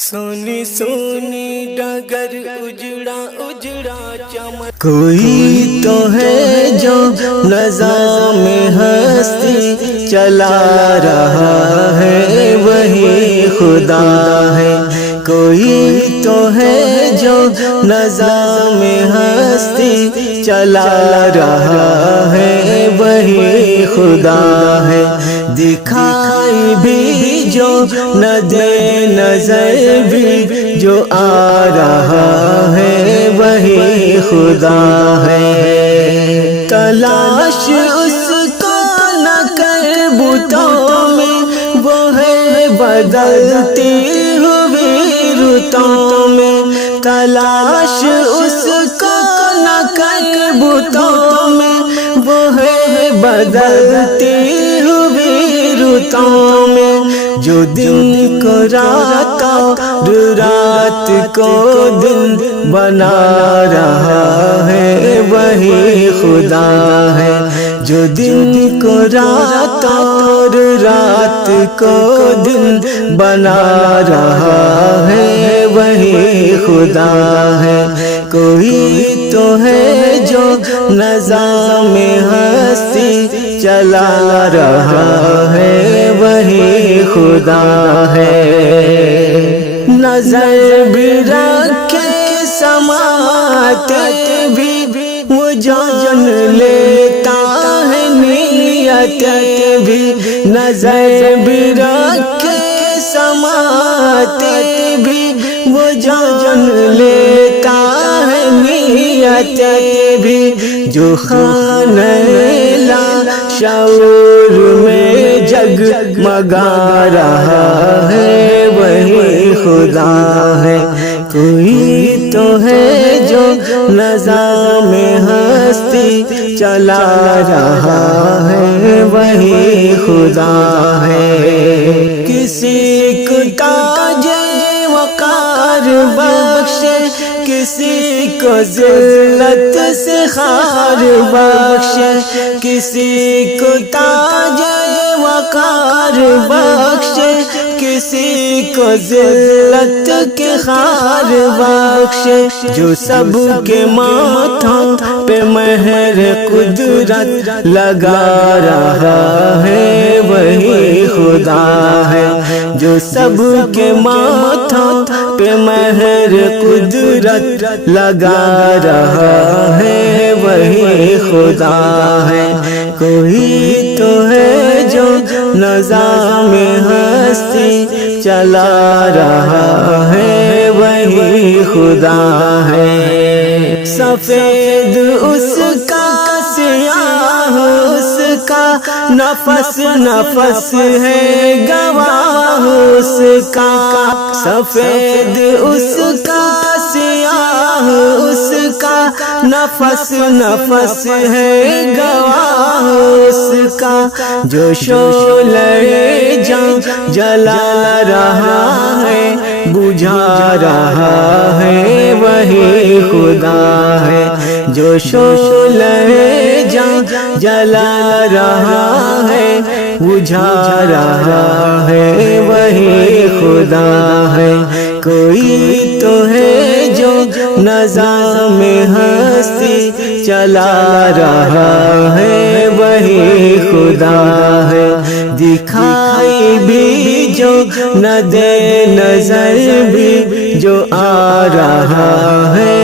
سونی سونی ڈگر اجڑا اجڑا چمن، کوئی تو ہے جو نظام ہستی چلا رہا ہے، وہی خدا ہے۔ کوئی تو ہے جو نظام ہستی چلا رہا ہے، وہی خدا ہے۔ دکھائی بھی جو نہ دے نظر بھی جو آ رہا ہے، وہی خدا ہے۔ تلاش اس کو نہ کر بتوں میں، وہ ہے بدلتی ہوئی رتوں میں۔ تلاش اس کو نہ کر بتوں میں، وہ ہے بدلتی ہوئی رتوں میں۔ جو دن کو رات اور رات کو دن بنا رہا ہے، وہی خدا ہے۔ جو دن کو رات اور رات کو دن بنا رہا ہے، وہی خدا ہے۔ کوئی تو ہے جو نظام ہستی چلا رہا ہے، وہی خدا ہے۔ نظر بھی رکھے سماتے بھی، وہ جان لیتا ہے نیت بھی۔ نظر بھی رکھے سماتے بھی، وہ جان لیتا ہے نیت بھی۔ جو خانہ لا شعور میں جگمگا رہا ہے، وہی خدا ہے۔ کوئی تو ہے جو نظام ہستی چلا رہا ہے، وہی خدا ہے۔ کسی کو تاج وقار بخشے، کسی کو ذلت سے خار بخشے۔ کسی کو تاج وقار بخشے، کسی کو ذلت کے خار بخشے۔ جو سب کے ماتھوں پہ مہر قدرت لگا رہا ہے، وہی خدا ہے۔ جو سب کے ماتھوں پہ مہر قدرت لگا رہا ہے، وہی خدا ہے۔ کوئی تو ہے جو نظام ہستی چلا رہا ہے، وہی خدا ہے۔ سفید اس کا سیاہ اس کا، نفس نفس ہے گواہ اس کا۔ سفید اس کا سیاہ اس کا، نفس نفس ہے گواہ اس کا۔ جو شعلہ جان جلا رہا ہے، بجھا رہا ہے، وہی خدا ہے۔ جو شعلہ جان جلا رہا ہے، بجھا رہا ہے، وہی خدا ہے۔ کوئی تو ہے جو نظام ہستی چلا رہا ہے، وہی خدا ہے۔ دکھائی بھی جو نہ دے نظر بھی جو آ رہا ہے،